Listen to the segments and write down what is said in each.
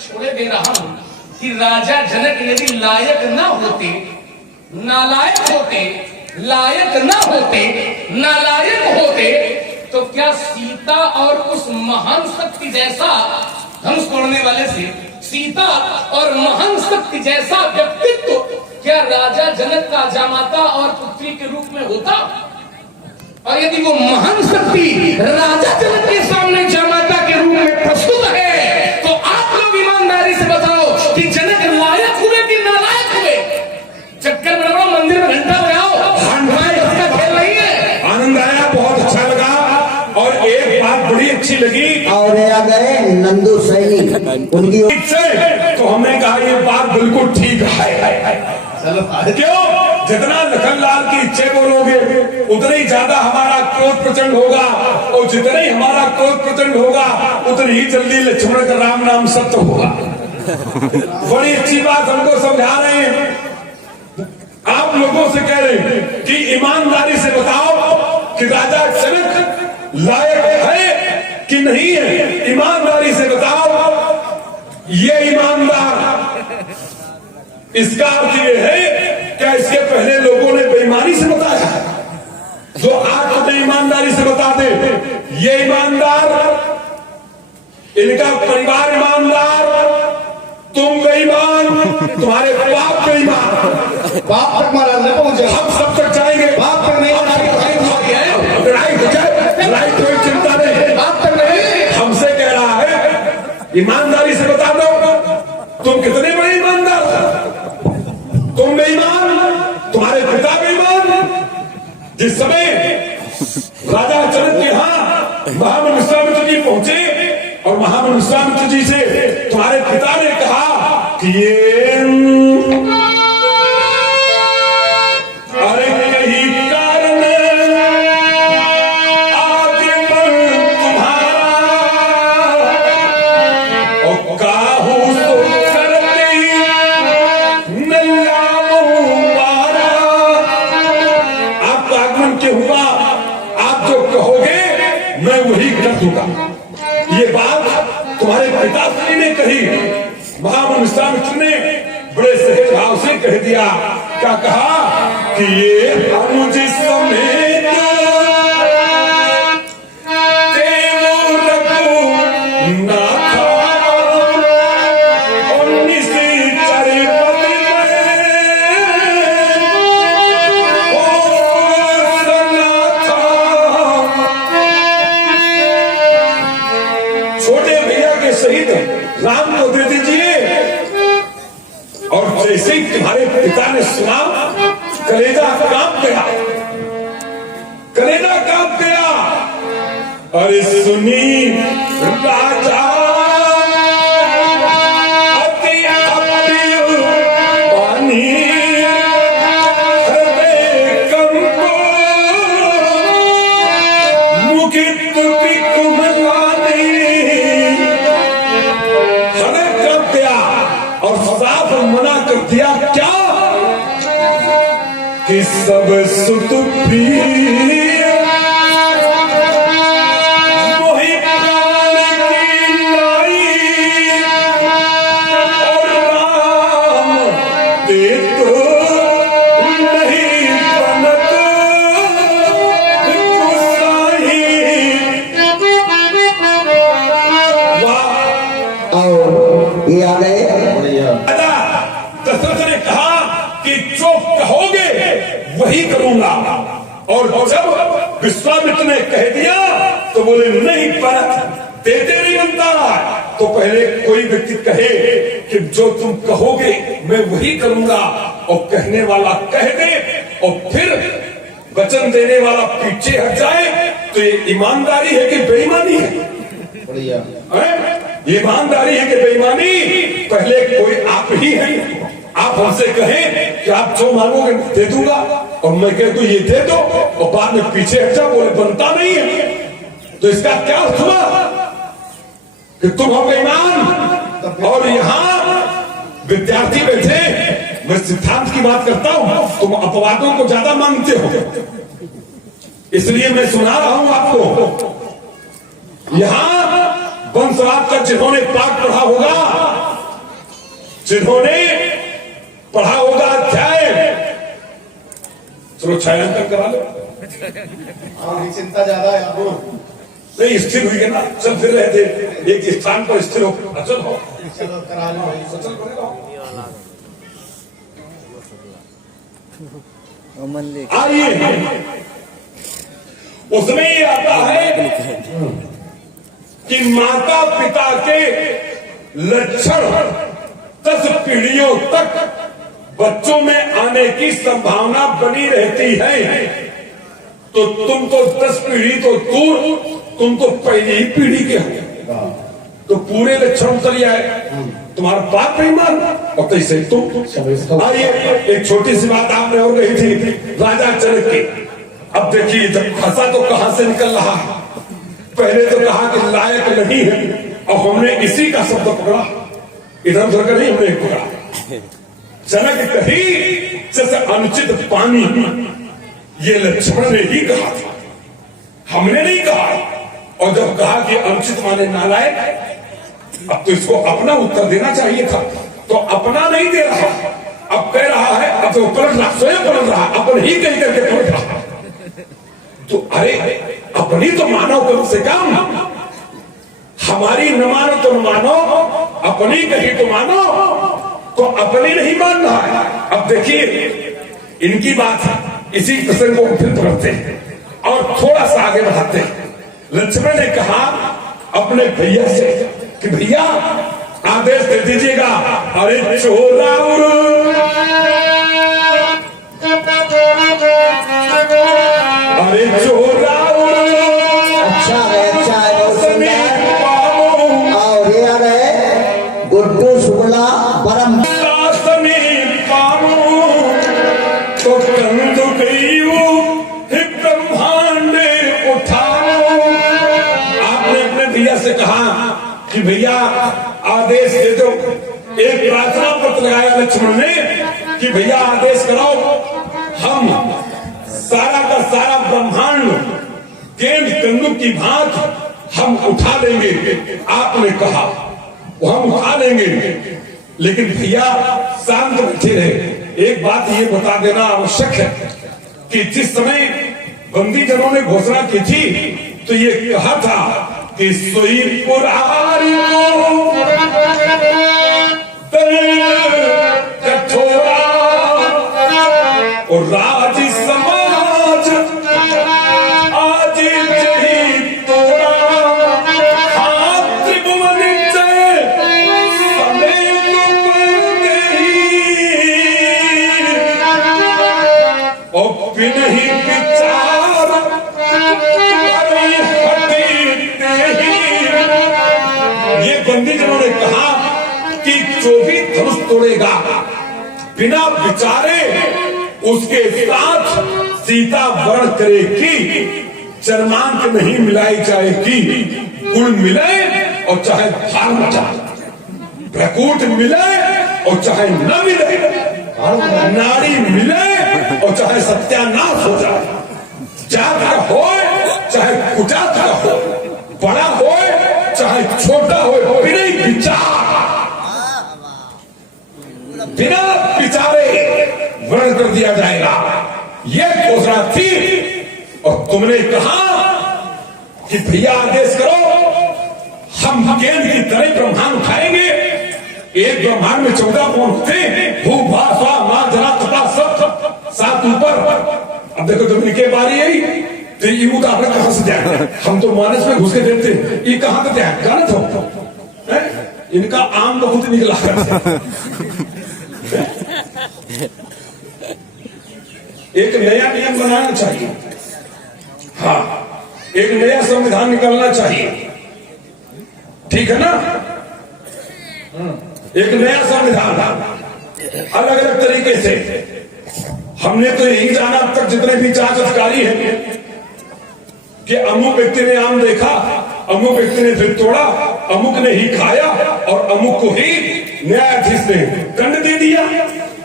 छोड़े दे रहा हूं कि राजा जनक यदि लायक न होते, नालायक होते, लायक न होते, नालायक होते, तो क्या सीता और उस महान शक्ति जैसा धनुष तोड़ने वाले से सीता और महान शक्ति जैसा व्यक्तित्व क्या राजा जनक का जामाता और पुत्री के रूप में होता? और यदि वो महान शक्ति राजा जनक के सामने जामाता के रूप में प्रस्तुत है, तो आप लोग ईमानदारी से बताओ कि जनक लायक हुए कि नालायक हुए? चक्कर में बड़ो, मंदिर में घंटा बजाओ, इसका खेल नहीं है। आनंद आया, बहुत अच्छा लगा। और एक बात बड़ी अच्छी लगी, और आ गए नंदू सैनी उनकी तो हमने कहा ये बात बिल्कुल ठीक है। क्यों? जितना लखनलाल की इच्छे बोलोगे उतना ही ज्यादा हमारा क्रोध प्रचंड होगा, और जितना ही हमारा क्रोध प्रचंड होगा उतनी ही जल्दी लक्ष्मण का राम नाम सत्य होगा। बड़ी अच्छी बात हमको समझा रहे हैं, आप लोगों से कह रहे हैं कि ईमानदारी से बताओ कि राजा जनक लायक है कि नहीं है? ईमानदारी से बताओ। ये ईमानदार, इसका अर्थ ये है क्या इसके पहले लोगों ने बेईमानी से बताया? जो आज तुम्हें ईमानदारी से बता दे, ये ईमानदार, इनका परिवार ईमानदार, तुम बेईमान, तुम्हारे बाप बेईमान। बाप तक महाराज न पहुंचे, हम सब तक जाएंगे। बाप तक नहीं, लड़ाई हो जाए, लड़ाई कोई चिंता नहीं, बाप तक नहीं। हमसे कह रहा है ईमानदारी से बता दो तुम कितने बड़े ईमानदार? तुम बेईमान, तुम्हारे पिता बेईमान। जिस समय राजा जनक के यहाँ महामुनि विश्वामित्र जी पहुंचे और महामुनि विश्वामित्र जी से तुम्हारे पिता ने कहा कि ये अरे यही कारण आज तुम्हारा और काहू तो करते नल्ला मारा। आपका आगमन क्यों हुआ? आप जो कहोगे मैं वही कर दूंगा। ये बात तुम्हारे पिताश्री ने कही। महामुनि विश्वामित्र ने बड़े सहज भाव से कह दिया। क्या कहा कि ये अनुज समेत देव रघु नाथा 19 चरपति छोटे भैया के शहीद राम को दे दीजिए। और जैसे ही तुम्हारे पिता ने सुना, कलेजा कांप गया, कलेजा कांप गया। अरे सुनी राजा अति अति पानी हृदय कंपो मुखित पिकुमलानी। हृदय कांप गया और साफ मना कर दिया। क्या कि सब सुत प्रिय मोहि प्राण की लाई और राम ते तो नहीं बनत गुसाई। वाह! और ये आ गए दशरथ ने कहा कि जो कहोगे वही करूंगा। और जब विश्वामित्र ने कह दिया तो बोले नहीं, परत देते नहीं बनता। तो पहले कोई व्यक्ति कहे कि जो तुम कहोगे मैं वही करूंगा, और कहने वाला कह दे और फिर वचन देने वाला पीछे हट जाए, तो ये ईमानदारी है कि बेईमानी है? ये ईमानदारी है कि बेईमानी? पहले कोई आप ही है। आप हमसे कहें कि आप जो मांगोगे दे दूंगा, और मैं कह दूं ये दे दो, और बाद में पीछे हट जाओ, बोले बनता नहीं है। तो इसका क्या अर्थ हुआ कि तुम हो बेईमान। और यहाँ विद्यार्थी बैठे, मैं सिद्धांत की बात करता हूं, तुम अपवादों को ज्यादा मानते हो, इसलिए मैं सुना रहा हूं आपको। यहाँ वंशवाद का जिन्होंने पाठ पढ़ा होगा जिन्होंने पढ़ा होगा अध्याय, चलो छायांकन करा लो। चिंता ज्यादा है आपको। नहीं स्थिर हुई है ना, चल फिर रहे थे एक स्थान पर स्थिर हो, अचल हो, चलो करा लो भाई। अचल बनेगा। आइए, उसमें ये आता है कि माता पिता के लक्षण 10 पीढ़ियों तक बच्चों में आने की संभावना बनी रहती है। तो तुम तो 10 पीढ़ी तो दूर, तुम तो पहली ही पीढ़ी के हो, तो पूरे लक्षण उतर आए। तुम्हारा बाप नहीं मान और तैसे तुम। आइए, एक छोटी सी बात आपने और कही थी राजा जनक की। अब देखिए जब फंसा तो कहां से निकल रहा है। पहले तो कहा कि लायक नहीं है और हमने इसी का शब्द पकड़ा, इधर उधर का नहीं हमने पकड़ा। जनक कही जैसे अनुचित पानी, ये लक्ष्मण ने ही कहा था, हमने नहीं कहा। और जब कहा कि अनुचित माने नालायक, अब तो इसको अपना उत्तर देना चाहिए था, तो अपना नहीं दे रहा, अब कह रहा है, अब तो पलट रहा, स्वयं पलट रहा, अपन ही कहीं करके पलट रहा। तो अरे अपनी तो मानो कम से कम, हमारी न मानो तो न मानो, अपनी कही तो मानो, तो अपनी नहीं मान रहा है। अब देखिए इनकी बात है, इसी प्रसंग को फिर पढ़ते हैं और थोड़ा सा आगे बढ़ाते हैं। लक्ष्मण ने कहा अपने भैया से कि भैया आदेश दे दीजिएगा। अरे चोरा अरे चोरा अच्छा है बहुत सुंदर। और ये आ रहे गुड्डू शुक्ला परम तो कंद ब्रह्मांड उठाओ। आपने अपने भैया से कहा कि भैया आदेश दे दो। एक प्रार्थना पत्र लगाया लक्ष्मण ने कि भैया आदेश कराओ, हम सारा का सारा ब्रह्मांड गेंद कन्दुक की भांत हम उठा लेंगे। आपने कहा वो हम उठा लेंगे, लेकिन भैया शांत बैठे रहे। एक बात ये बता देना आवश्यक है कि जिस समय बंदी जनों ने घोषणा की थी तो ये कहा था कि सोई पुरारी कठोरा और राज समाज आज जही तोरा हाथ त्रिभुवन जय समेत और बिनहि विचार ये बंदी जनों ने कहा कि जो भी धनुष तोड़ेगा बिना विचारे उसके साथ सीता वर्ण करेगी, चरमांक नहीं मिलाई जाएगी। गुण मिले और चाहे भार मचा, प्रकूट मिले और चाहे न मिले, नारी मिले और चाहे सत्यानाश हो जाए, जात का हो चाहे कुजात का हो, बड़ा हो चाहे छोटा हो, बिना विचार, बिना विचारे वर्ण कर दिया जाएगा। यह घोषणा थी और तुमने कहा कि भैया आदेश करो, हम गेंद की तरह ब्रह्मांड उठाएंगे। एक ब्रह्मांड में 14 कोण थे, भू भा स्वा मा जना तपा सब 7 ऊपर। अब देखो जब इनके बारी आई तो ये उदाहरण कहां से जाए, हम तो मानस में घुस के देखते ये कहां तक जाए, गलत हो। इनका आम बहुत निकला। एक नया नियम बनाना चाहिए, हाँ एक नया संविधान निकालना चाहिए, ठीक है ना। एक नया संविधान अलग अलग तरीके से। हमने तो यही जाना अब तक जितने भी जांच अधिकारी हैं कि अमुक व्यक्ति ने आम देखा, अमुक व्यक्ति ने फिर तोड़ा, अमुक ने ही खाया और अमुक को ही न्यायाधीश ने दंड दे दिया।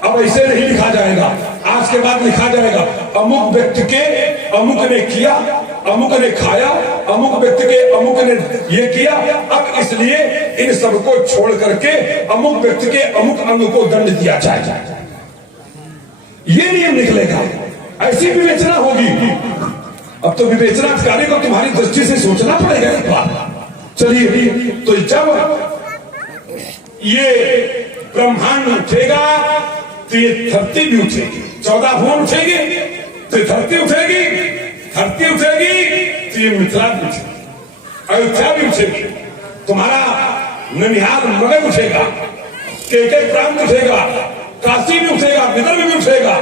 अब ऐसे नहीं लिखा जाएगा, आज के बाद लिखा जाएगा अमुक व्यक्ति के अमुक ने किया अमुक ने खाया, अमुक व्यक्ति के अमुक ने ये किया, अब इसलिए इन सबको छोड़ करके अमुक व्यक्ति के अमुक अंग को दंड दिया जाए, ये नियम निकलेगा। ऐसी विवेचना होगी। अब तो विवेचना कार्य को तुम्हारी दृष्टि से सोचना पड़ेगा एक बार। चलिए, तो जब ये ब्रह्मांड उठेगा तो ये धरती भी उठेगी, 14 भुवन उठेगी तो धरती उठेगी, धरती उठेगी तो ये मिथिला भी उठेगी, अयोध्या भी उठेगी, तुम्हारा ननिहाल मगध उठेगा, केके प्रांत उठेगा, काशी भी उठेगा, विदर्भ भी उठेगा,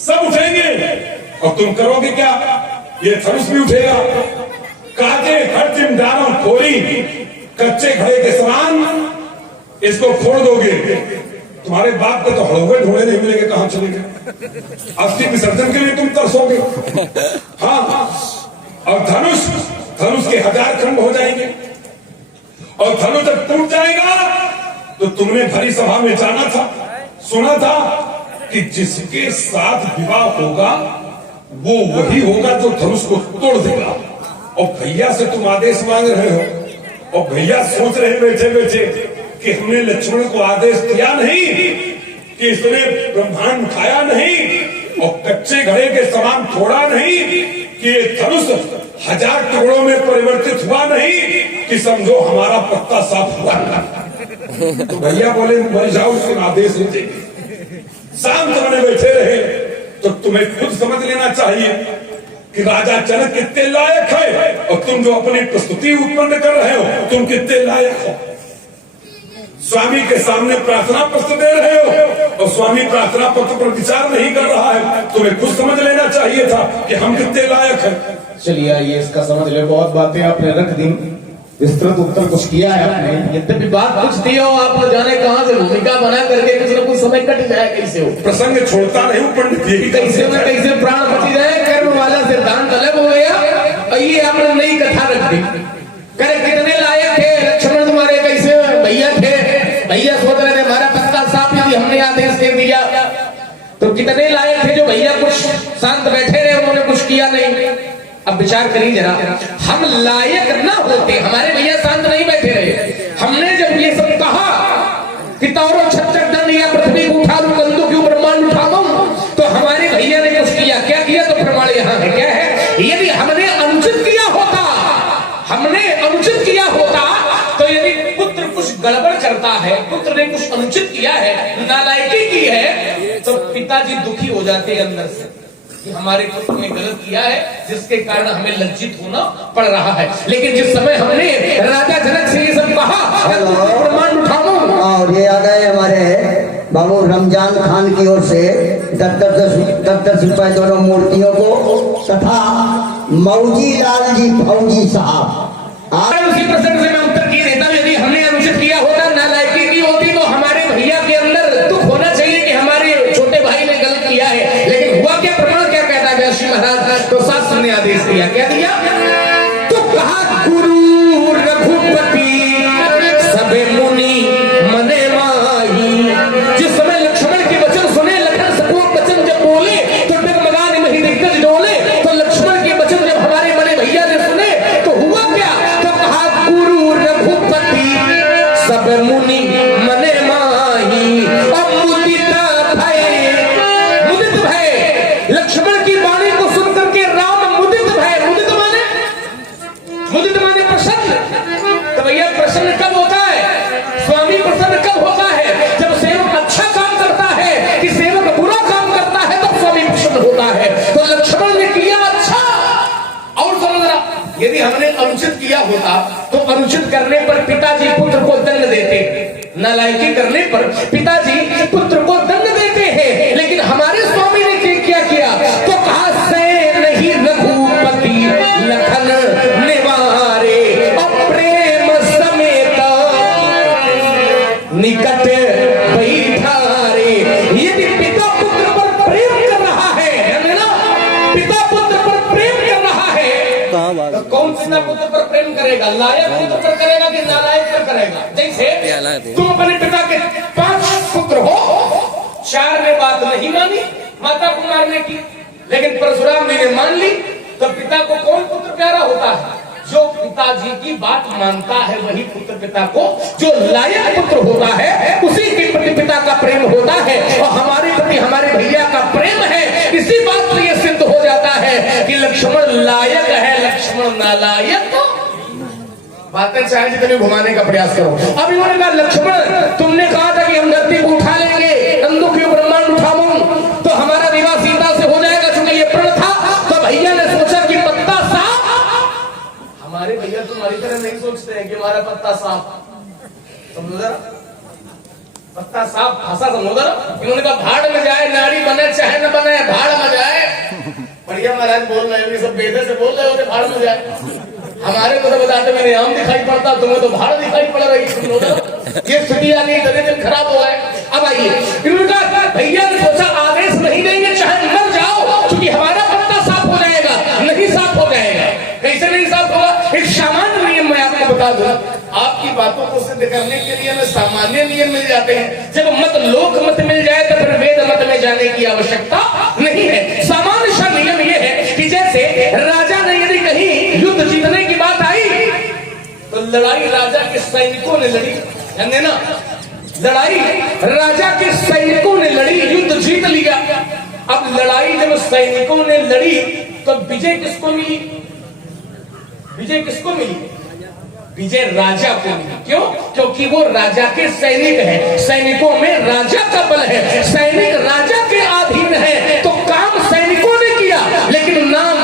सब उठेंगे। और तुम करोगे क्या? ये धनुष भी उठेगा। काटे घर जिमदारों खोरी, कच्चे घड़े के समान इसको फोड़ दोगे, तुम्हारे बाप को तो हड़ोगे ढूंढे नहीं मिलेंगे, कहां चले गए? अस्थि विसर्जन के लिए तुम तरसोगे। हाँ, और धनुष के 1000 खंड हो जाएंगे, और धनुष जब टूट जाएगा तो तुमने भरी सभा में जाना था, सुना था कि जिसके साथ विवाह होगा वो वही होगा जो धनुष को तोड़ देगा। और भैया से तुम आदेश मांग रहे हो, और भैया सोच रहे बैठे बैठे कि हमने लक्ष्मण को आदेश दिया नहीं, कि इसने ब्रह्मांड उठाया नहीं, और कच्चे घड़े के समान छोड़ा नहीं, कि ये धनुष 1000 टुकड़ों में परिवर्तित हुआ नहीं, कि समझो हमारा पत्ता साफ हुआ। तो भैया बोले मर जाओ, उसके आदेश नहीं देंगे। शांत बने बैठे रहे। तो तुम्हें खुद समझ लेना चाहिए कि राजा जनक कितने लायक है, और तुम जो अपनी प्रस्तुति उत्पन्न कर रहे हो तुम कितने लायक हो। स्वामी के सामने प्रार्थना पत्र दे रहे हो और स्वामी प्रार्थना पत्र पर विचार नहीं कर रहा है, तुम्हें खुद समझ लेना चाहिए था कि हम कितने लायक हैं। चलिए आइए इसका समझ ले। बहुत बातें आपने रख दी, विस्तृत उत्तर कुछ किया है आपने, यद्यपि बात कुछ दी हो, आप न जाने कहां से भूमिका बना करके कुछ न कुछ समय कट जाए। कैसे हो प्रसंग छोड़ता नहीं हूँ पंडित जी, कैसे न कैसे प्राण बची जाए। कर्म वाला सिद्धांत अलग हो गया, और ये आपने नई कथा रख दी। करे कितने लायक थे लक्ष्मण तुम्हारे, कैसे भैया थे, भैया सोच रहे थे हमारा पत्ता साफ, यदि हमने आदेश दे दिया तो कितने लायक थे जो भैया कुछ शांत बैठे रहे, उन्होंने कुछ किया नहीं। अब विचार करिए जरा, हम लायक ना होते, हमारे भैया शांत नहीं बैठे रहे, हमने जब ये सब कहा कि तौरो छत्रक दंड या पृथ्वी को उठा लूं, कंदों क्यों ब्रह्मांड उठाऊं, तो हमारे भैया ने कुछ किया। क्या किया? तो प्रमाण यहाँ है। क्या है? यदि हमने अनुचित किया होता, हमने अनुचित किया होता, तो यदि पुत्र कुछ गड़बड़ करता है, पुत्र ने कुछ अनुचित किया है, नालायकी की है, तो पिताजी दुखी हो जाते हैं अंदर से कि हमारे पुत्र ने गलत किया है, जिसके कारण हमें लज्जित होना पड़ रहा है। लेकिन जिस समय हमने राजा जनक से ये सब कहा, प्रमाण उठाओ, और ये आ गए हमारे बाबू रमजान खान की ओर से 10-10 रुपए दोनों मूर्तियों को, तथा मौजी लाल जी फौजी साहब। उसी प्रसंग से मैं उत्तर किए देता हूं, यदि हमने अनुचित किया होता, नालायकी की होती, तो हमारे भैया के अंदर दुख होना चाहिए कि हमारे छोटे भाई ने गलत किया है। लेकिन हुआ क्या? प्रमाण क्या कहता है व्यास जी महाराज? तो शास्त्र ने आदेश दिया। क्या दिया? तो कहा गुरु रघुपति सबे मुनि मने माही। जिस समय लक्ष्मण के वचन सुने, लखन सपूत वचन जब बोले, तो डगमगाने मही दिग्गज डोले। तो लक्ष्मण के वचन जब हमारे बड़े भैया ने सुने तो हुआ क्या? तो कहा गुरु रघुपति सब मुनि मने माही। अब मुदित भय लक्ष्मण की वाणी को सुनकर के राम मुदित भय, मुदित माने प्रसन्न। तो भैया प्रसन्न कब होता है? स्वामी प्रसन्न कब होता है? जब सेवक अच्छा काम करता है, कि सेवक बुरा काम करता है, तब स्वामी प्रसन्न होता है। तो लक्ष्मण ने किया अच्छा। और समझना, यदि हमने अनुचित किया होता तो अनुचित करने पर पिताजी पुत्र को दंड देते, नालायकी करने पर पिताजी पुत्र को दंड देते हैं। लेकिन हमारे स्वामी ने क्या किया? तो कहा से नहीं रघुपति लखन निवारे, प्रेम समेत निकट बैठारे। यदि पिता पुत्र पर प्रेम कर रहा है ना, पिता पुत्र पर प्रेम कर रहा है, तो कौन पिता पुत्र पर प्रेम करेगा? लायक पुत्र पर करेगा कि नालायक पर करेगा? जैसे तुम अपने पिता के 5 पुत्र हो, 4 ने बात नहीं मानी, माता को मारने की, लेकिन परशुराम जी ने मान ली, तो पिता को कौन पुत्र प्यारा होता है? जो पिताजी की बात मानता है वही पुत्र पिता को, जो लायक पुत्र होता है उसी के प्रति पिता का प्रेम होता है। और हमारे प्रति हमारे भैया का प्रेम है। इसी बात से यह सिद्ध हो जाता है कि लक्ष्मण लायक है, लक्ष्मण नालायक। बातें चाहे जितने घुमाने का प्रयास करो। अब इन्होंने कहा लक्ष्मण तुमने कहा था कि हम धरती को उठा लेंगे, नंदू के ब्रह्मांड उठाऊं तो हमारा विवाह सीता से हो जाएगा, चूंकि ये प्रण था। तो भैया ने सोचा कि पत्ता साफ, हमारे भैया तुम्हारी तरह नहीं सोचते हैं कि हमारा पत्ता साफ। समझो जरा, पत्ता साफ भाषा समझो जरा। इन्होंने कहा भाड़ में जाए, नारी बने चाहे न बने, भाड़ में जाए। बढ़िया महाराज बोल रहे हैं, सब बेदे से बोल रहे होते भाड़ में जाए। हमारे को तो बताते मैंने आम दिखाई पड़ता, तुम्हें तो भाड़ दिखाई पड़ रही। सुन लो ये स्थिति आ गई, गले दिन खराब हो गए। अब आइए, इन्होंने कहा भैया ने सोचा आदेश नहीं देंगे चाहे मर जाओ, क्योंकि हमारा पत्ता साफ हो जाएगा। नहीं साफ हो जाएगा। कैसे नहीं साफ होगा? एक सामान्य नियम मैं आपको बता दूं। आपकी बातों को सिद्ध करने के लिए हमें सामान्य नियम मिल जाते हैं। जब मत लोक मत मिल जाए तो फिर वेद मत में जाने की आवश्यकता नहीं है। सामान्य सा नियम यह है कि जैसे राजा ने यदि कहीं युद्ध जीतने की बात आई तो लड़ाई राजा के सैनिकों ने लड़ी, जानते ना, लड़ाई राजा के सैनिकों ने लड़ी, युद्ध जीत लिया। अब लड़ाई जब सैनिकों ने लड़ी तो विजय किसको मिली? विजय किसको मिली? विजय राजा को मिली। क्यों? क्योंकि वो राजा के सैनिक हैं। सैनिकों में राजा का बल है, सैनिक राजा के अधीन है। तो काम सैनिकों ने किया लेकिन नाम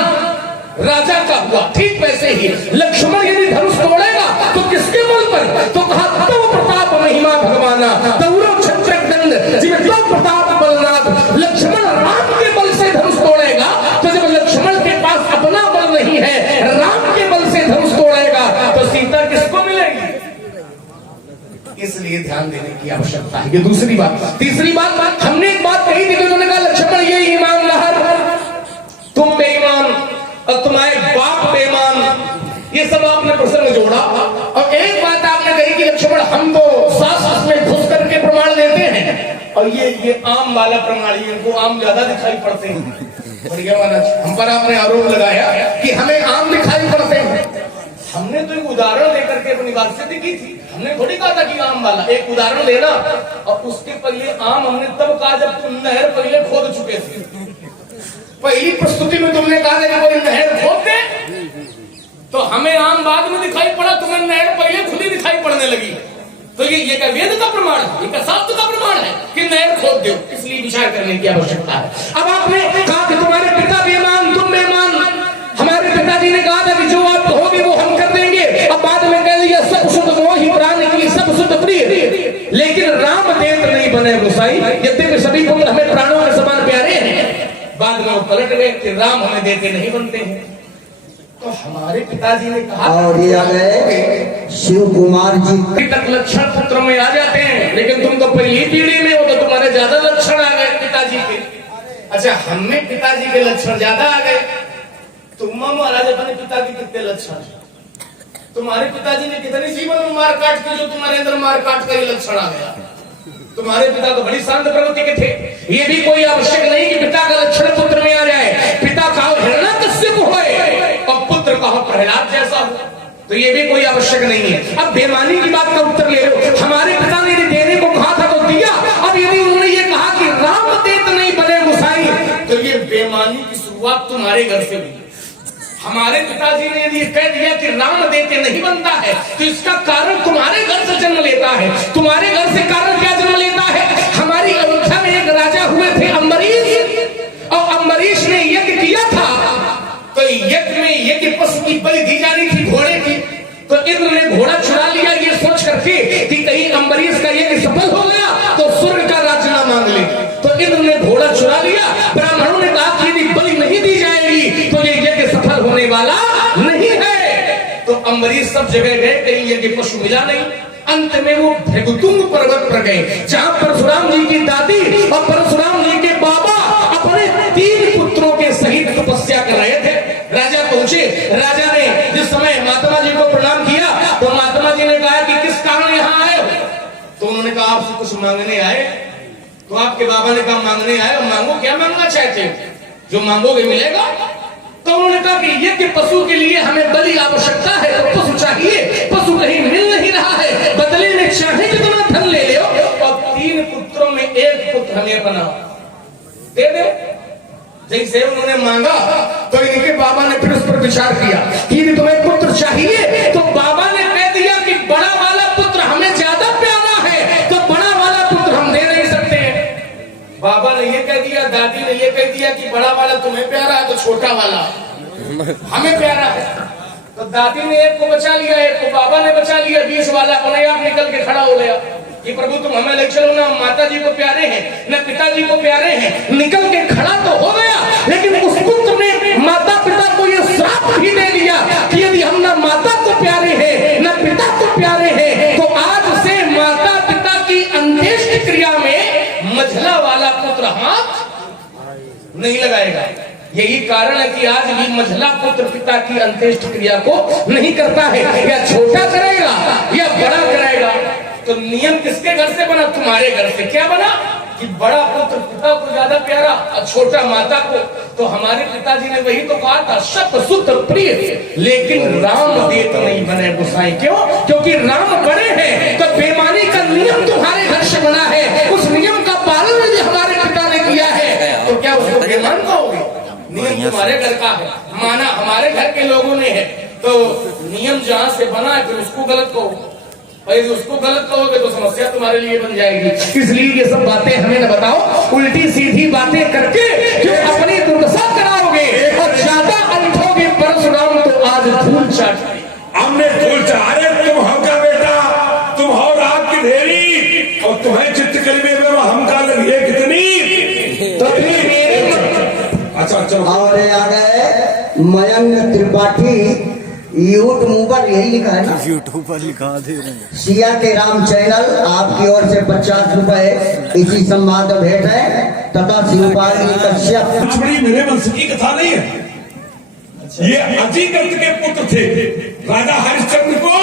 राजा का हुआ। ठीक वैसे ही लक्ष्मण यदि धनुष तोड़ेगा तो किसके बल पर? तो कहा तो प्रताप महिमा भगवाना तौरव क्षत्रक दंड जिसमें तो प्रताप बलनाथ। लक्ष्मण राम के बल से धनुष तोड़ेगा। तो जब लक्ष्मण के पास अपना बल नहीं है, राम के बल से धनुष तोड़ेगा तो सीता किसको मिलेगी? इसलिए ध्यान देने की आवश्यकता है। ये दूसरी बात। तीसरी बात, हमने एक बात कही थी कि उन्होंने कहा लक्ष्मण ये ईमानदार, तुम बेईमान और तुम्हारे बाप बेईमान। ये सब आपने प्रसंग जोड़ा। और एक बात आपने कही कि लक्ष्मण हम तो सास में घुस करके प्रमाण देते हैं, और ये आम वाला प्रमाण, इनको आम ज्यादा दिखाई पड़ते हैं। बढ़िया महाराज, हम पर आपने आरोप लगाया कि हमें आम दिखाई पड़ते हैं। हमने तो एक उदाहरण लेकर के अपनी बात सिद्ध की थी। हमने थोड़ी कहा था कि आम वाला, एक उदाहरण देना। और उसके पहले आम हमने तब कहा जब तुम नहर पहले खोद चुके थे। पहली प्रस्तुति में तुमने कहा कि कोई नहर खोद दे तो हमें आम बाद में दिखाई पड़ा, तुम्हें नहर पहले खुद ही दिखाई पड़ने लगी। तो ये क्या वेद का प्रमाण है? ये क्या शास्त्र का प्रमाण है कि नहर खोद दो? इसलिए विचार करने की आवश्यकता है। अब आपने कहा कि तुम्हारे पिता बेईमान, तुम बेईमान। हमारे पिताजी ने कहा था कि जो आप कहोगे वो हम कर देंगे। अब बाद में कह दिया सब शुद्ध मोहि प्राण की सब शुद्ध प्रिय, लेकिन राम देत नहीं बने गोसाई। यद्यपि सभी पुत्र हमें प्राणों के समान प्यारे हैं, बाद में वो पलट गए कि राम हमें देते नहीं बनते हैं। तो हमारे पिताजी ने कहा, और ये आ गए शिव कुमार जी तक लक्षण पुत्र में आ जाते हैं, लेकिन तुम तो पहली पीढ़ी में हो तो तुम्हारे ज्यादा लक्षण आ गए पिताजी के। अच्छा, हमें पिताजी के लक्षण ज्यादा आ गए। तुम महाराज अपने पिता के कितने लक्षण? तुम्हारे पिताजी ने कितनी जीवन में मार काट की जो तुम्हारे अंदर मार काट का ये लक्षण आ गया। तुम्हारे पिता तो बड़ी शांत प्रवृत्ति के थे। ये भी कोई आवश्यक नहीं कि पिता का लक्षण पुत्र में आ जाए। पिता कहो हिरण्यकश्यप होए और पुत्र कहो प्रहलाद जैसा हो, तो ये भी कोई आवश्यक नहीं है। अब बेईमानी की बात का उत्तर ले लो। हमारे पिता ने यदि देने को कहा था तो दिया। अब यदि उन्होंने ये कहा कि राम देत नहीं बने गोसाई, तो ये बेईमानी की शुरुआत तुम्हारे घर से हुई। हमारे पिताजी ने यदि कह दिया कि राम देते नहीं बनता है तो इसका कारण तुम्हारे घर से जन्म लेता है। तुम्हारे घर से कारण क्या जन्म लेता है? हमारी अयोध्या में एक राजा हुए थे अम्बरीश, और अम्बरीश ने यज्ञ किया था। तो यज्ञ में यज्ञ पशु की बलि दी जा रही थी, घोड़े की। तो इंद्र ने घोड़ा चुरा लिया ये सोच करके कि कहीं अम्बरीश का यज्ञ सफल हो गया तो स्वर्ग का राज्य ना मांग ले। तो इंद्र ने घोड़ा चुरा लिया। ब्राह्मणों ने कहा कि यदि बलि नहीं दी जाएगी तो ये यज्ञ सफल होने वाला नहीं है। तो अम्बरीश सब जगह गए, कहीं यज्ञ पशु मिला नहीं। अंत में वो भृगुतुंग पर्वत पर गए, जहां परशुराम जी की दादी और परशुराम जी के बाबा अपने 3 पुत्रों के सहित तपस्या कर रहे थे। राजा पहुंचे। राजा ने जिस समय महात्मा जी को प्रणाम किया तो महात्मा जी ने कहा कि किस कारण यहाँ आए हो? तो उन्होंने कहा आपसे कुछ मांगने आए। तो आपके बाबा ने कहा मांगने आए, मांगो, क्या मांगना चाहते हो? जो मांगोगे मिलेगा। तो तो उन्होंने कहा कि यज्ञ पशु के लिए हमें बलि आवश्यकता है, तो पशु चाहिए, पशु कहीं मिल नहीं रहा है, बदले में चाहे कितना धन ले लो और 3 पुत्रों में एक पुत्र हमें बनाओ, दे दे। जैसे उन्होंने मांगा तो इनके बाबा ने फिर उस पर विचार किया कि यदि तुम्हें पुत्र चाहिए तो बाबा ने कह दिया कि बड़ा वाला पुत्र हमें ज्यादा प्यारा है, तो बड़ा वाला पुत्र हम दे नहीं सकते हैं। बाबा ने ये कह दिया, दादी ने ये कह दिया कि बड़ा वाला तुम्हें प्यारा है तो छोटा वाला हमें प्यारा है। तो दादी ने एक को बचा लिया, एक को बाबा ने बचा लिया, 20 वाला अपने आप निकल के खड़ा हो गया कि प्रभु तुम हमें ले चलो, ना माता जी को प्यारे हैं न पिताजी को प्यारे हैं। निकल के खड़ा तो हो गया, लेकिन उस पुत्र ने माता पिता को ये श्राप भी दे दिया कि यदि हम ना माता को प्यारे हैं न पिता को प्यारे हैं तो आज से माता पिता की अंत्येष्टि क्रिया में मझला वाला पुत्र हाथ नहीं लगाएगा। यही कारण है कि आज भी मझला पुत्र पिता की अंत्येष्टि क्रिया को नहीं करता है, या छोटा करेगा या बड़ा करेगा। तो नियम किसके घर से बना? तुम्हारे घर से। क्या बना कि बड़ा पुत्र पिता को ज्यादा प्यारा और छोटा माता को। तो हमारे पिताजी ने वही तो कहा था, सत सुत प्रिय, लेकिन राम देत नहीं बने गोसाई। क्यों? क्योंकि राम बड़े हैं, तो बेईमानी का नियम तुम्हारे घर से बना है, उस नियम का पालन यदि हमारे पिता ने किया है तो क्या उसको बेईमान कहोगे? नियम तुम्हारे घर का है, माना हमारे घर के लोगों ने है, तो नियम जहां से बना है फिर उसको गलत कहो। यदि उसको गलत कहोगे तो समस्या तुम्हारे लिए बन जाएगी। इसलिए ये सब बातें हमें न बताओ, उल्टी सीधी बातें करके जो अपनी दुर्दशा कराओगे और ज्यादा अंठोगे परशुराम तो आज धूल चाट। हमने धूल चारे, तुम हमका बेटा, तुम हो रात की ढेरी और तुम्हें चित्रकली में हमका लगी है कितनी। अच्छा और आ गए मयंक त्रिपाठी, यूट्यूबर यही लिखा है ना, यूट्यूब पर लिखा दे रहे हैं। सिया के राम चैनल आपकी ओर से 50 रुपए इसी संवाद भेंट है तथा शिवपाल कश्यप। बड़ी मेरे वंश की कथा नहीं है, ये अजीकृत के पुत्र थे। राजा हरिश्चंद्र को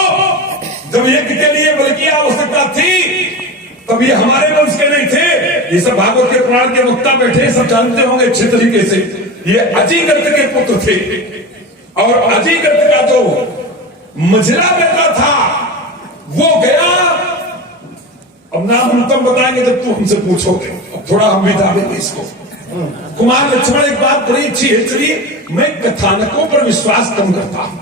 जब यज्ञ के लिए बल की आवश्यकता थी तब ये हमारे वंश के नहीं थे, ये सब भागवत के पुराण के वक्ता बैठे सब जानते होंगे अच्छे तरीके से। ये अजीकृत के पुत्र थे और अजीकृत का जो मझला बेटा था वो गया, अब नाम हम तुम बताएंगे जब तुम हमसे पूछोगे, अब थोड़ा हम बिता देंगे इसको। कुमार लक्ष्मण एक बात बड़ी अच्छी है, चलिए मैं कथानकों पर विश्वास कम करता हूं,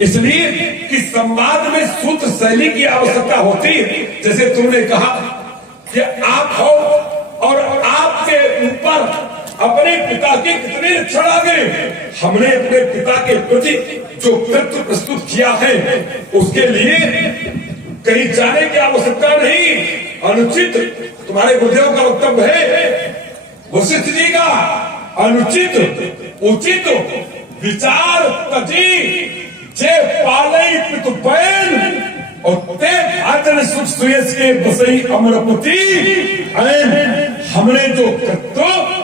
इसलिए कि संवाद में सूत्र शैली की आवश्यकता होती है। जैसे तुमने कहा कि आप हो और आपके ऊपर अपने पिता के कितने लक्षण आ गए। हमने अपने पिता के प्रति जो कृत्य प्रस्तुत किया है उसके लिए कहीं जाने की आवश्यकता नहीं। अनुचित तुम्हारे गुरुदेव का वक्तव्य है, वशिष्ठ जी का, अनुचित उचित विचार तजी जे पालई पितु बैन और ते भाजन सुख सुयस के बसई अमरपति। हमने जो कृत्य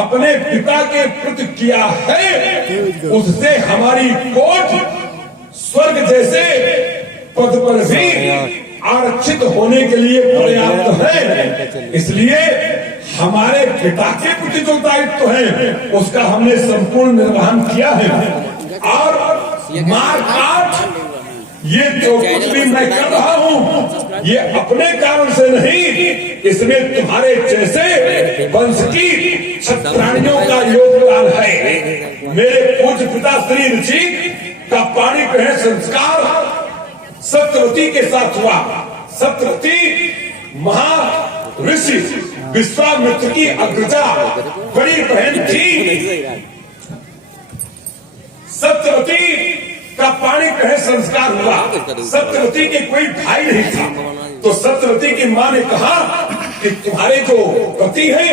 अपने पिता के प्रति किया है उससे हमारी कोट स्वर्ग जैसे पद पर भी आरक्षित होने के लिए पर्याप्त है। इसलिए हमारे पिता के प्रति जो दायित्व है उसका हमने संपूर्ण निर्वहन किया है। और मार काट ये जो कुछ भी मैं कर रहा हूँ ये अपने कारण से नहीं, इसमें तुम्हारे जैसे वंश की क्षत्राणियों का योगदान है। मेरे पूज्य पिता श्री ऋषि का पाणी ग्रहण संस्कार सत्यवती के साथ हुआ। सत्यवती महा ऋषि विश्वामित्र की अग्रजा बड़ी बहन थी। सत्यवती का पाणी ग्रहण संस्कार हुआ। सत्यवती के कोई भाई नहीं था, तो सत्यवती की मां ने कहा कि तुम्हारे जो पति है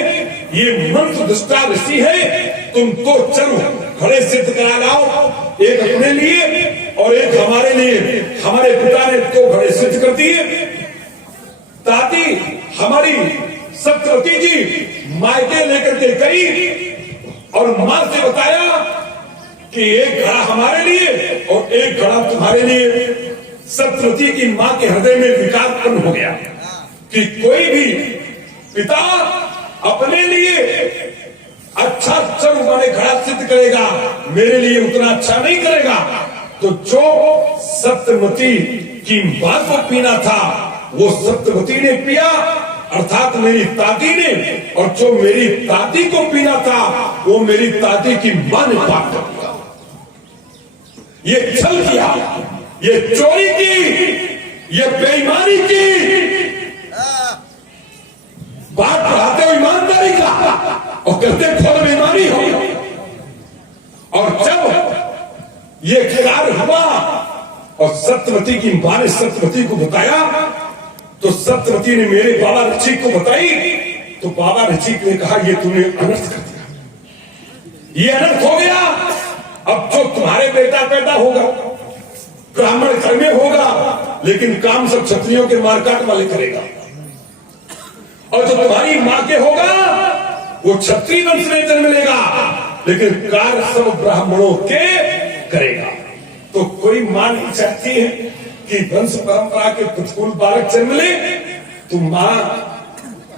ये मंत्र दुष्टा ऋषि है, तुम तो चलो घड़े सिद्ध करा लाओ, एक अपने लिए और एक हमारे लिए। हमारे पिता ने तो घड़े सिद्ध कर दिए। दादी हमारी सत्यवती जी मायके लेकर के गई और मां से बताया कि एक घड़ा हमारे लिए और एक घड़ा तुम्हारे लिए। सत्यवती की मां के हृदय में विकार उत्पन्न हो गया कि कोई भी पिता अपने लिए अच्छा चल माने घड़ा सिद्ध करेगा, मेरे लिए उतना अच्छा नहीं करेगा। तो जो सत्यवती की मां को पीना था वो सत्यवती ने पिया, अर्थात मेरी दादी ने, और जो मेरी दादी को पीना था वो मेरी दादी की मां ने पाप कर दिया। ये छल किया, ये चोरी की, ये बेईमानी की। बात पढ़ाते हो ईमानदारी का और करते खुद बेईमानी हो। और जब ये कार्य हुआ और सत्यवती की मां ने सत्यवती को बताया तो सत्यवती ने मेरे बाबा ऋषिक को बताई। तो बाबा ऋषिक ने कहा ये तूने अनर्थ कर दिया, ये अनर्थ हो गया। अब जो तुम्हारे बेटा पैदा होगा ब्राह्मण घर में होगा, लेकिन काम सब क्षत्रियों के मारकाट वाले करेगा। और जो तुम्हारी मां के होगा वो क्षत्रिय वंश में जन्म लेगा, लेकिन कार्य सब ब्राह्मणों के करेगा। तो कोई मां नहीं चाहती है कि वंश परंपरा के प्रतिकूल बालक जन्म ले। तो मां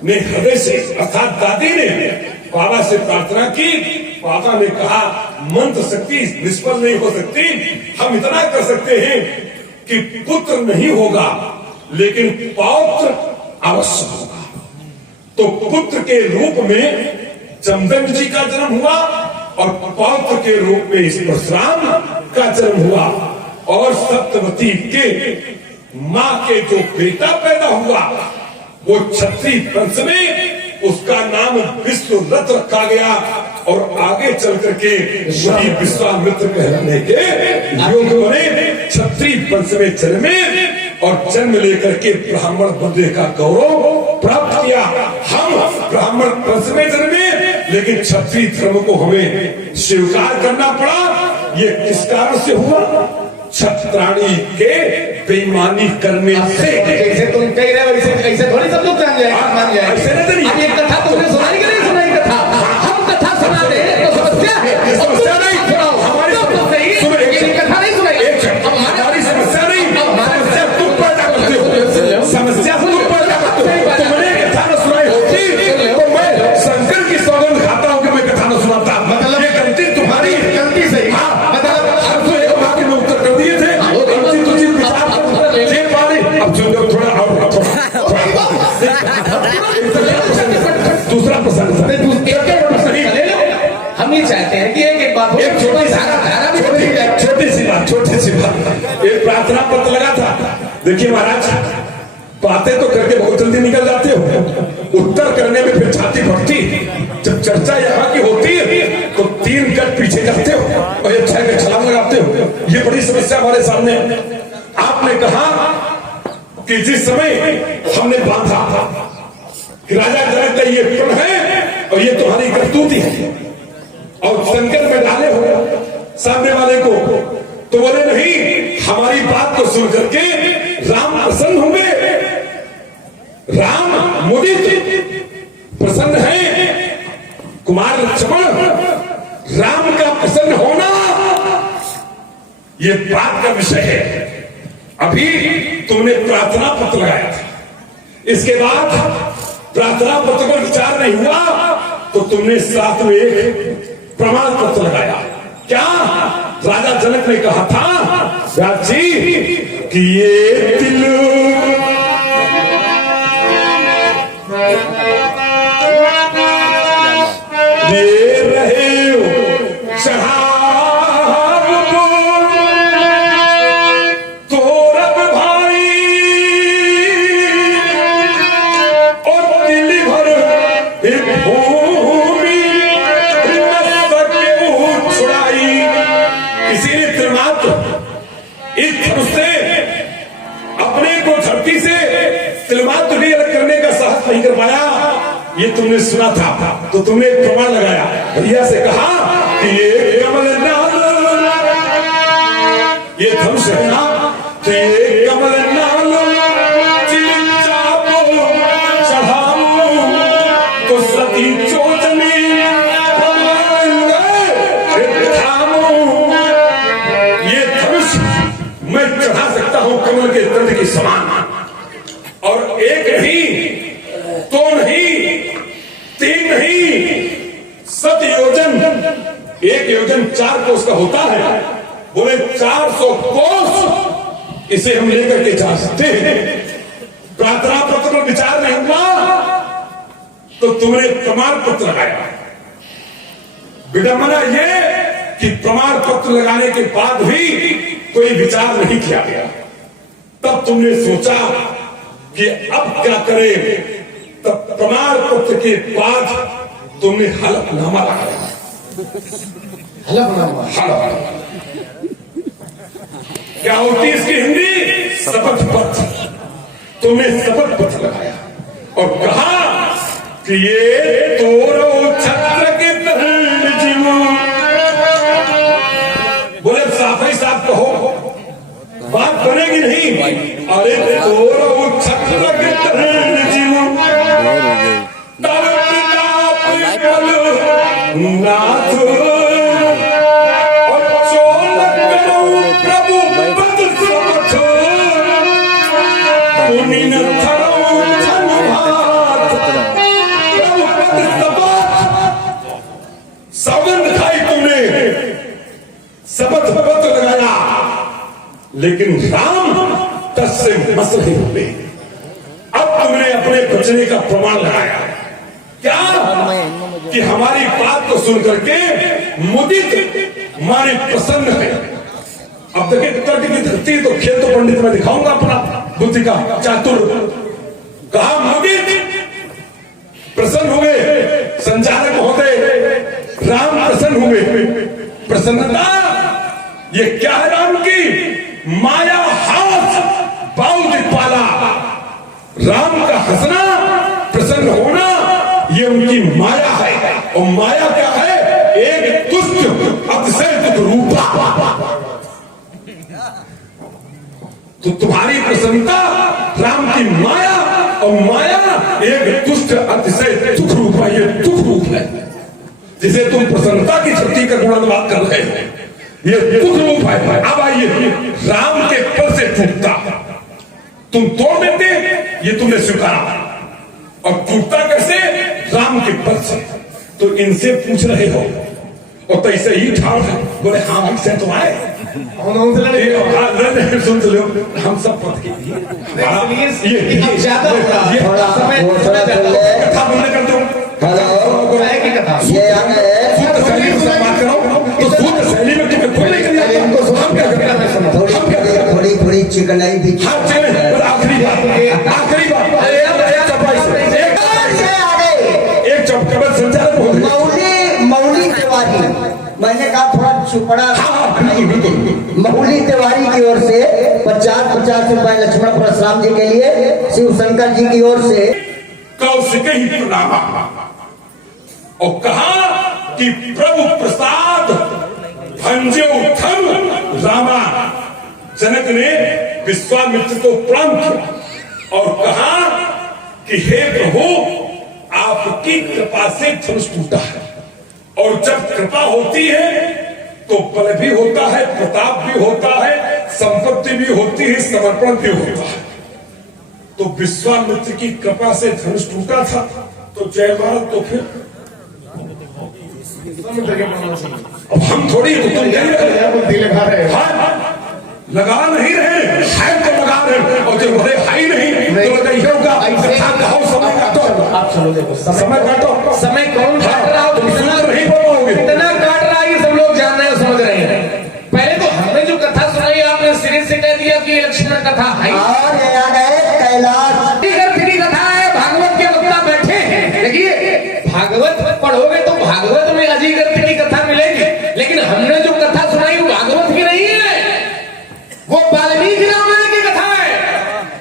ने हृदय से अर्थात दादी ने बाबा से प्रार्थना की। बाबा ने कहा मंत्र शक्ति निष्फल नहीं हो सकती, हम इतना कर सकते हैं कि पुत्र नहीं होगा लेकिन पौत्र अवश्य होगा। तो पुत्र के रूप में जमदग्नि जी का जन्म हुआ और पौत्र के रूप में इस परशुराम का जन्म हुआ। और सत्यवती के मां के जो बेटा पैदा हुआ वो क्षत्रिय वंश में उसका नाम विश्वरथ रखा गया। और आगे चल करके वही विश्वामित्र कहलाने के योग बने, क्षत्रिय वंश में जन्मे और जन्म लेकर के ब्राह्मण बनने का गौरव प्राप्त किया। हम ब्राह्मण वंश में जन्मे लेकिन क्षत्रिय धर्म को हमें स्वीकार करना पड़ा। ये किस कारण से हुआ? क्षत्राणी के बेईमानी करने से। जैसे तुम कह रहे हो वैसे ऐसे थोड़ी सब लोग जान जाएंगे, मान जाएंगे। ऐसे नहीं। अब ये कथा तुमने सुनाई कि नहीं सुनाई कथा? हम कथा सुना रहे हैं तो समस्या है। समस्या नहीं, हमारी कथा नहीं सुनाई। हमारी समस्या नहीं, समस्या तुम पैदा करते हो, समस्या तुम पैदा करते हो। तुमने कथा न सुनाई होती तो मैं शंकर की सौगंध खाता हूँ कि मैं कथा न सुनाता। मतलब ये गलती तुम्हारी गलती से। दूसरा प्रसंग हम ये चाहते हैं कि एक बात एक छोटी सी बात एक प्रार्थना पत्र लगा था। देखिए महाराज, बातें तो करके बहुत जल्दी निकल जाते हो, उत्तर करने में फिर छाती फटती। जब चर्चा यहाँ की होती है तो 3 कट पीछे जाते हो और ये 6 कट छलांग लगाते हो। ये बड़ी समस्या हमारे सामने। आपने कहा कि जिस समय हमने बांधा कि राजा जनक का ये प्रण है और ये तुम्हारी करतूती है और संकट में डाले हो सामने वाले को, तो बोले नहीं, हमारी बात को सुन करके राम प्रसन्न होंगे। राम मुदित प्रसन्न है, कुमार लक्ष्मण राम का प्रसन्न होना ये बात का विषय है। अभी तुमने प्रार्थना पत्र लगाया था, इसके बाद प्रार्थना पत्र पर विचार नहीं हुआ तो तुमने साथ में एक प्रमाण पत्र लगाया। क्या राजा जनक ने कहा था राजी कि ये दिल ये रहे नहीं कर पाया, ये तुमने सुना था तो तुमने एक प्रमाण लगाया। भैया से कहा कि ये कमल नाल, ये धनुष है ना, तो ये कमल नाल चढ़ाऊ तो सती चोचनी ये धनुष मैं चढ़ा सकता हूं कमल के दंड के समान। और एक नहीं, 2 नहीं, 3 नहीं, 7 योजन 4 कोस का होता है। बोले 400 कोस इसे हम लेकर के जा सकते हैं। प्रार्थना पत्र में विचार नहीं हुआ तो तुमने प्रमाण पत्र लगाया। विडंबना ये कि प्रमाण पत्र लगाने के बाद भी कोई विचार नहीं किया गया। तब तुमने सोचा कि अब क्या करें। तब प्रमाण पत्र के बाद तुमने हलफनामा लगाया। हलफनामा क्या होती है इसकी हिंदी? शपथ पत्र। तुमने शपथ पत्र लगाया और कहा कि ये तोरो छत्र के तहल जीवो। बोले साफ ही साफ कहो, बात बनेगी नहीं। अरे तोरो छत्र के तहल जीवो तब नाथ और चोल करो प्रभु पद समझ तुनी न थरो धनभात प्रभु पद समझ। सौगंध खाई तुमने, शपथ पत्र लगाया, लेकिन राम तस से मस नहीं हुए। अब तुमने अपने बचने का प्रमाण लगाया। क्या कि हमारी बात को सुन करके मुदित माने प्रसन्न है। अब देखिए तट की धरती तो खेल तो पंडित में दिखाऊंगा अपना बुद्धि का चातुर। कहा मुदित प्रसन्न हुए, संचालक महोदय राम प्रसन्न हुए। प्रसन्नता ये क्या है राम की? माया हास बाउद पाला। राम का हंसना, प्रसन्न होना, ये उनकी माया है। और माया क्या है? एक दुष्ट अतिशय रूपा। तो तुम्हारी प्रसन्नता राम की माया, और माया एक दुष्ट अतिशय दुख रूप है। ये दुख रूप है जिसे तुम प्रसन्नता की शक्ति का गुणानुवाद कर रहे हो, ये दुख रूप है। अब आइए, राम के पद से टूटता तुम तोड़ देते, ये तुमने स्वीकारा। और टूटता कैसे? राम के पद से। तो इनसे पूछ रहे हो और तो ऐसे ही ठाड़ है। बोले हाँ हमसे तो आए, सुन लो, हम सब पद के लिए कथा बोलने कर दो। ये आगे बात करो तो सूत्र शैली में तुम्हें कोई नहीं करिए। हमको सुनाम क्या करें? थोड़ी थोड़ी चिकनाई भी। आखिरी बात एक चौकबल संचालक मौली तिवारी, मैंने कहा थोड़ा चुपड़ा। मौली तिवारी की ओर से 50-50 रुपए लक्ष्मण परशुराम जी के लिए, शिव शंकर जी की ओर से कौशिक ही प्रणाम। और कहा कि प्रभु प्रसाद भंजे उत्थम रामा। जनक ने विश्वामित्र को प्रणाम किया और कहा कि हे प्रभु, आपकी कृपा से धनुष टूटा है। और जब कृपा होती है तो बल भी होता है, प्रताप भी होता है, संपत्ति भी होती है, समर्पण भी होता है। तो विश्वामित्र की कृपा से धनुष टूटा था तो जय भारत। तो फिर अब हम थोड़ी तो तुम लगा रहे हैं, लगा नहीं रहे हैं तो लगा रहे। और जो भले हाई नहीं तो लगाइए होगा। समय काटो, आप सुनो, देखो समय काटो। समय कौन काट रहा हो? इतना नहीं बोलोगे, इतना काट रहा है, सब लोग जान रहे हैं, समझ रहे हैं। पहले तो हमने जो कथा सुनाई, आपने सिरे से कह दिया कि लक्ष्मण कथा है और ये आ गए कैलाश की कथा है। भागवत के वक्ता बैठे हैं। देखिए, भागवत पढ़ोगे तो भागवत में अजीगर की कथा मिलेगी, लेकिन हमने जो कथा सुनाई वो भागवत की नहीं है, वो वाल्मीकि रामायण की कथा है।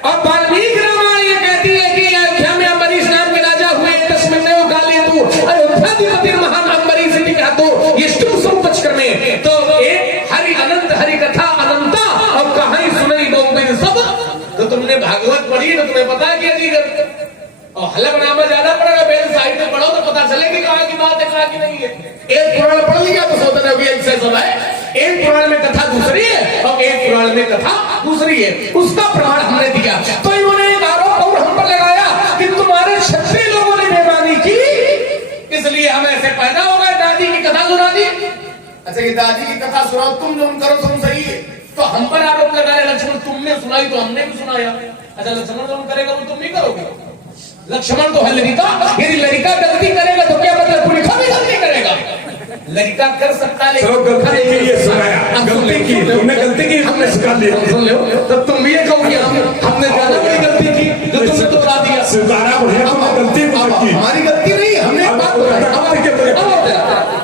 और वाल्मीकि रामायण ये कहती है कि अयोध्या में अम्बरीश नाम के राजा हुए। तस्मिन् काले तु अयोध्याधिपति महान अम्बरीश तो यष्टु संपच करने। तो एक हरि अनंत हरि कथा अनंता, और कहानी सुनाई बहुबिन सब। तो तुमने भागवत पढ़ी तो तुम्हें पता है कि अजीगर और हलफनामा ज्यादा पड़ेगा। वेद साहित्य पढ़ो तो पता चलेगी कहाँ की बात है, कहाँ की नहीं है। एक पुराण पढ़ लिया तो सोचते हैं ऐसे सब है। एक पुराण में कथा दूसरी है और एक पुराण में कथा दूसरी है। उसका प्रमाण हमने दिया। तो इन्होंने एक आरोप और हम पर लगाया कि तुम्हारे क्षत्रिय लोगों ने बेईमानी की, इसलिए हम ऐसे पैदा हो गए, दादी की कथा सुना दी। जैसे कि दादी की कथा सुनाओ तुम जो करो तुम सही है, तो हम पर आरोप लगाए लक्ष्मण तुमने सुनाई तो हमने भी सुनाया। अच्छा लक्ष्मण जो करेगा वो तुम भी करोगे? लक्ष्मण तो है लड़का, यदि लड़का गलती करेगा तो क्या मतलब पुलिखा भी गलती करेगा? लड़का कर सकता है चलो गलती की ये सुनाया, गलती की तुमने गलती की हमने स्वीकार लिया। सुन लो तब तुम ये कहोगे हमने ज्यादा बड़ी गलती की जो तुमने तो बता दिया। स्वीकारा बढ़िया, तुमने गलती की। हमारी गलती नहीं, हमने एक बात बताई।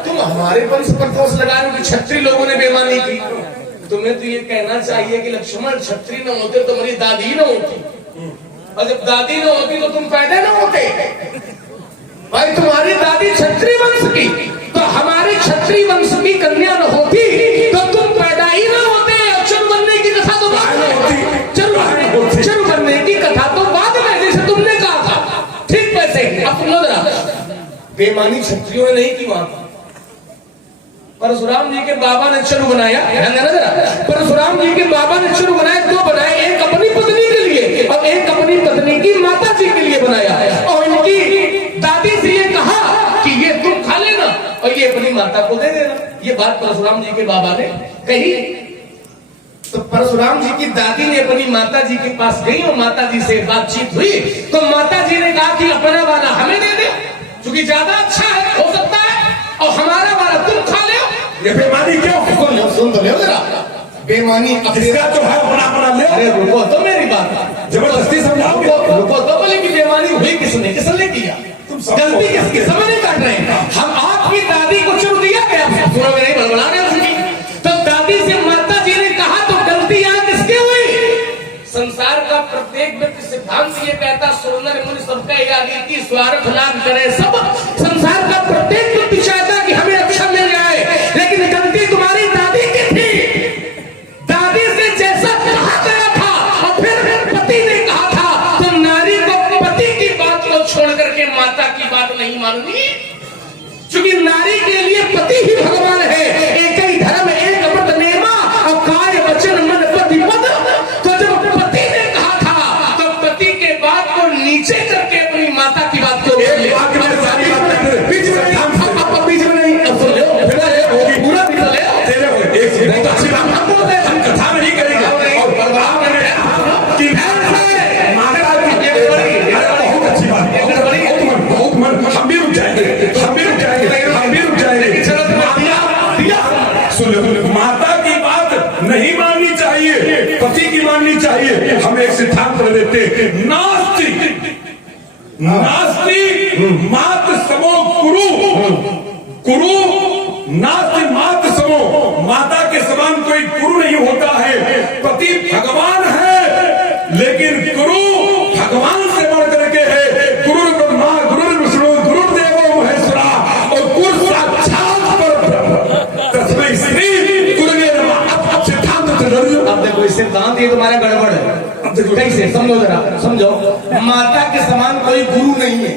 तुम हमारे वंश पर दोष लगा रहे हो कि क्षत्रिय लोगों ने बेईमानी की। तुम्हें तो ये कहना चाहिए कि लक्ष्मण क्षत्रिय न होते तो मेरी दादी न होती, और जब दादी न होती तो तुम पैदा न होते। भाई तुम्हारी दादी क्षत्रिय वंश की, तो हमारे क्षत्रिय वंश की कन्या न होती तो तुम पैदा ही न होते। चरु बनने की कथा तो बाद में होती, चरु बनने की कथा तो बाद में, जैसे तुमने कहा था। ठीक वैसे अब सुनो जरा, बेईमानी क्षत्रियों ने नहीं की वहां। परशुराम जी के बाबा ने चरु बनाया, ध्यान देना जरा। परशुराम जी के बाबा ने चरु बनाया, दो बनाए, एक अपनी पत्नी के लिए और एक अपनी पत्नी की माता जी के लिए बनाया। और इनकी दादी से ये कहा कि ये तुम खा लेना और ये अपनी माता को दे देना। ये बात परशुराम जी के बाबा ने कही। तो परशुराम जी की दादी ने अपनी माता जी के पास गई और माता जी से बातचीत हुई, तो माता जी ने कहा कि अपना वाला हमें दे दे, क्योंकि ज्यादा अच्छा है, हो सकता है, और हमारा वाला तुम खा ले। ये बेईमानी क्यों? सुन तो ले जरा, बेईमानी जिसका तो है अपना अपना ले। अरे रुको तो मेरी बात, जबरदस्ती समझाओगे? रुको तो बोले कि बेईमानी हुई किसने, किसने किया, गलती किसकी, समझ नहीं काट रहे हैं हम। आपकी दादी को चुन दिया गया, सुनोगे नहीं, बड़बड़ा रहे उसकी। तो दादी से माता जी ने कहा तो गलती यहाँ किसकी हुई? संसार का प्रत्येक व्यक्ति सिद्धांत ये कहता सुनर मुनि सबका यादी की स्वार्थ लाभ करे सब। संसार का प्रत्येक व्यक्ति चाहता कि हमें अच्छा मिल जाए, लेकिन गलती तुम्हारी दादी की थी। दादी से जैसा कहा गया था और फिर पति ने कहा था, तो नारी को पति की बात को छोड़ करके माता की बात नहीं माननी, क्योंकि नारी के लिए पति ही भगवान है। एक ही धर्म एक व्रत नेमा और काय वचन मन पति पद। तो जब पति ने कहा था तो पति के बात को नीचे करके अपनी माता की बात को एक वाक्य में सारी बात बीच में नहीं, अब बीच में नहीं, अब सुन लो पूरा बीच ले तेरे एक बहुत अच्छी बात हम बोलते हैं, हम कथा नहीं करेंगे और बर्बाद करेंगे कि माता की ये बहुत अच्छी बात है, बहुत मन हम भी रुक जाएंगे, हम भी रुक जाएंगे, हम भी रुक जाएंगे। सुन लो, माता की बात नहीं माननी चाहिए, पति की माननी चाहिए। हम एक सिद्धांत कर देते, नास्ति नास्ति मात समो कुरु, कुरु नास्ति मात समो, माता के समान कोई गुरु नहीं होता है। पति भगवान है, लेकिन गुरु भगवान से बढ़ करके है। गुरु ब्रह्मा गुरु विष्णु गुरु देवो महेश्वरा, और गुरु साक्षात परब्रह्म तस्मै श्री गुरुवे नमः। अब सिद्धांत अब देखो सिद्धांत ये तुम्हारा गड़बड़ है। कैसे समझो जरा, समझो। माता के समान कोई गुरु नहीं है,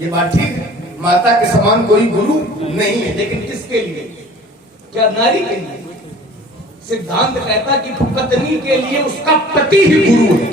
ये बात ठीक है, माता के समान कोई गुरु नहीं है, लेकिन किसके लिए? क्या नारी के लिए? सिद्धांत कहता कि पत्नी के लिए उसका पति ही गुरु है।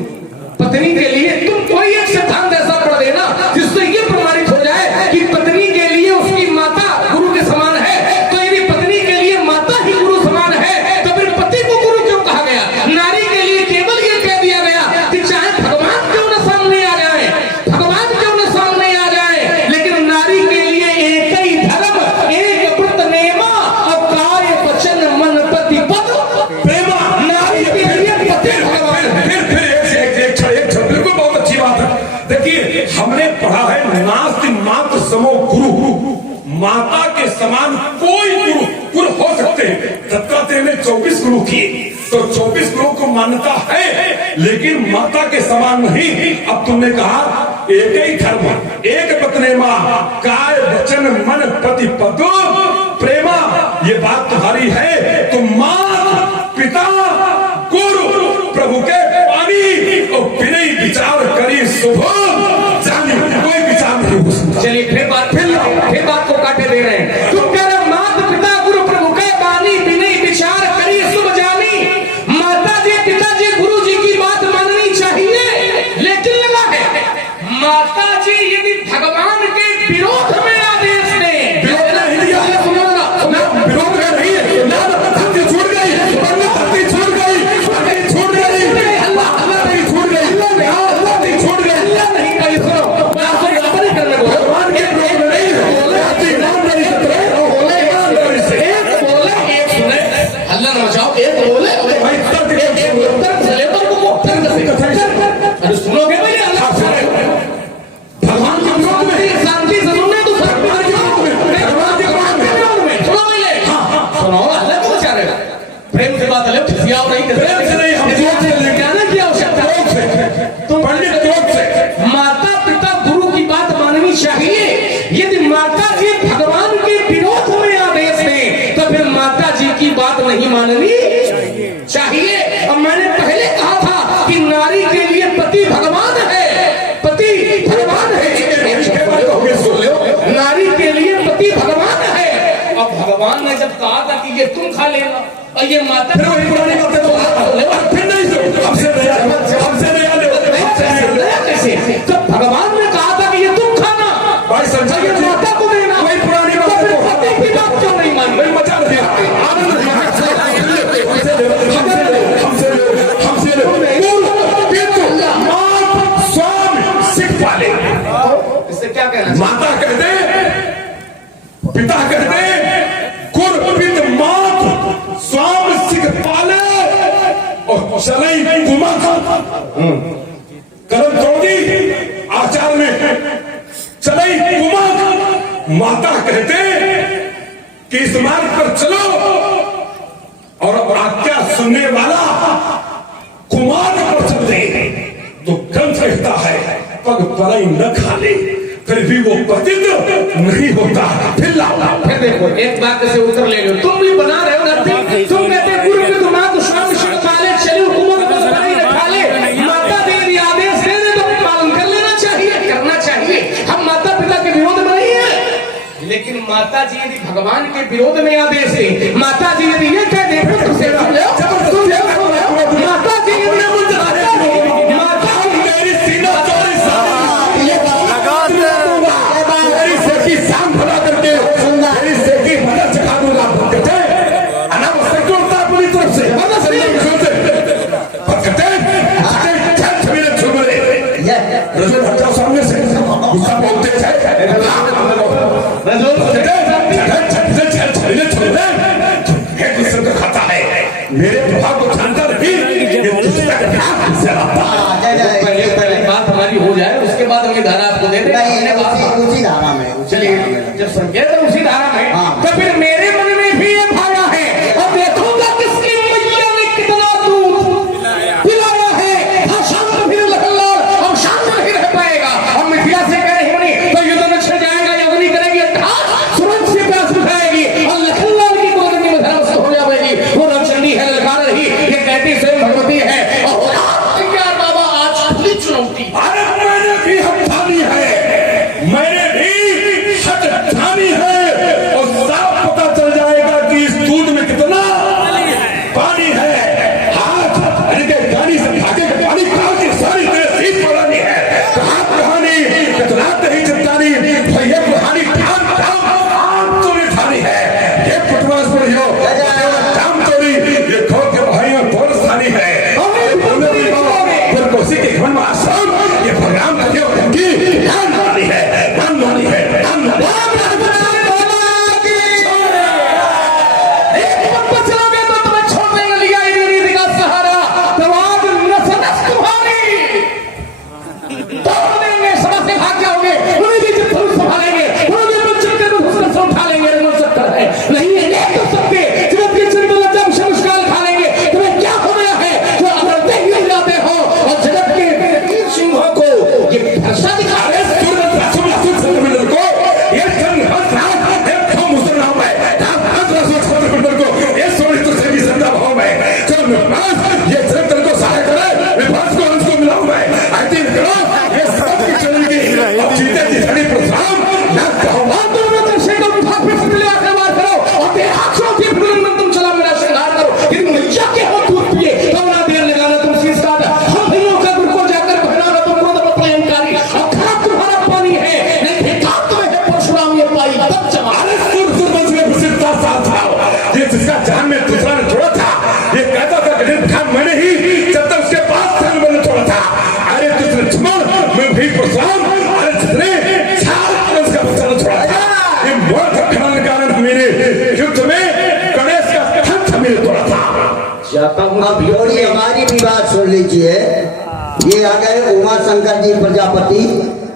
पत्नी के लिए तुम कोई एक सिद्धांत ऐसा पढ़ देना जिससे ये प्रमाणित हो जाए कि पत्नी के लिए उसकी माता गुरु के समान है। तो यदि पत्नी के लिए माता ही गुरु समान है तो फिर पति को गुरु क्यों कहा गया? नारी के लिए केवल ये कह दिया गया कि चाहे भगवान क्यों न सामने आ जाए, भगवान क्यों न सामने आ जाए, लेकिन नारी के लिए एक ही धर्म, एक व्रत नेमा और काय वचन मन पति पद प्रेमा। नारी के लिए पति भगवान है। बिल्कुल बहुत अच्छी बात है। देखिए हमने पढ़ा है नास्ति मात समो गुरु, माता के समान कोई गुरु हो सकते हैं। दत्तात्रेय ने 24 गुरु किए, तो 24 गुरु को मान्यता है, लेकिन माता के समान नहीं। अब तुमने कहा एक ही धर्म, एक पत्नेमा, काय वचन मन पति पद प्रेमा, ये बात तुम्हारी है। तो माँ पिता गुरु प्रभु के पानी और बिना विचार करी शुभ जानी, कोई विचार नहीं हो सकता। चलिए फिर बात को काटे दे रहे हैं। तुम कह रहे माता पिता गुरु प्रभु के बानी बिना विचार करी शुभ जानी। माता जी पिताजी गुरु जी की बात माननी चाहिए, लेकिन लगा है माता जी यदि भगवान के विरोध में आदेश दें, विरोध नहीं दिया, विरोध नहीं चाहिए। यदि माता जी भगवान के विरोध में आदेश दें तो फिर माता जी की बात नहीं माननी चाहिए। अब मैंने पहले कहा था कि नारी के लिए पति भगवान है, पति भगवान है, नारी के लिए पति भगवान है। अब भगवान ने जब कहा था कि ये तुम खा लेना और ये माता फिर वही पुरानी बातें तो फिर नहीं कैसे? जब भगवान ने कहा था कि ये तुम खाना भाई संजय ये माता को देना, वही पुरानी तो बातें फिर पति की बात क्यों नहीं मान रही? मचा इससे क्या कहना? माता कहते पिता कहते कुरपित मात स्वाम सिख पाले और चलई गुमा कलम तोड़ दी आचार में चलई गुमा। माता कहते कि इस मार्ग पर चलो और आज्ञा सुनने वाला कुमार पर चलते तो ग्रंथ कहता है पग पलई न खा ले फिर भी वो पतित नहीं होता। फिर फिर देखो एक बात से उत्तर ले लो, तुम भी बना रहे हो ना, तुम कहते गुरु के दुमाद स्वामी शिव पाले चले हुकुम को बनाई रखा ले, माता देवी आदेश दे दे तो पालन कर लेना चाहिए, करना चाहिए। हम माता पिता के विरोध में नहीं है, लेकिन माता जी यदि भगवान के विरोध में आदेश दे, माता जी यदि ये कह दे फिर तुमसे माता जी सामने से गुस्सा बोलते खाता है मेरे प्रभाव को जानकर भी पहले बात हमारी हो जाए उसके बाद हमें धारा आपको दे दें। उसी धारा में चलिए जब संकेत है उसी धारा में तो फिर मेरे मन में भी ये भाया है और देखूंगा किसकी मैया ने कितना दूध पिलाया है। हाँ शांत फिर लखनलाल अब शांत नहीं रह पाएगा और मिथिला से कह रही होनी तो युद्ध में छिड़ जाएगा, अग्नि करेगी सुरंग से प्यास बुझाएगी और लखनलाल की गोदनी में धर्मस्थ हो जाएगी। वो रवचंडी है ललकार रही, ये कहती स्वयं भगवती है और बाबा आज खुली चुनौती। मैंने भी हथानी है, मैंने भी सच ठानी है और साफ पता चल जाएगा कि इस दूध में कितना पानी है। हाथ गाड़ी से भागे पानी की सारी तरह सीट पड़ानी है, कहाँ कहानी कितना नहीं चिंतानी ये कहानी ठाम ठाम तोड़ी ठानी है। ये पटवास पर हो ठाम तोड़ी ये खो के भाइयों बहुत स्थानी है। कोसी के घमंड में आसाम ये प्रोग्राम की ध्यान वाली है, ध्यान वाली है, ध्यान वाली है। अब थोड़ी हमारी भी बात सुन लीजिए। ये आ गए उमा शंकर जी प्रजापति।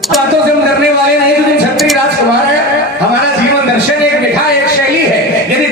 बातों से हम डरने वाले नहीं, तो तुम क्षत्रिय राजकुमार है। हमारा जीवन दर्शन एक मिठा एक शैली है। यदि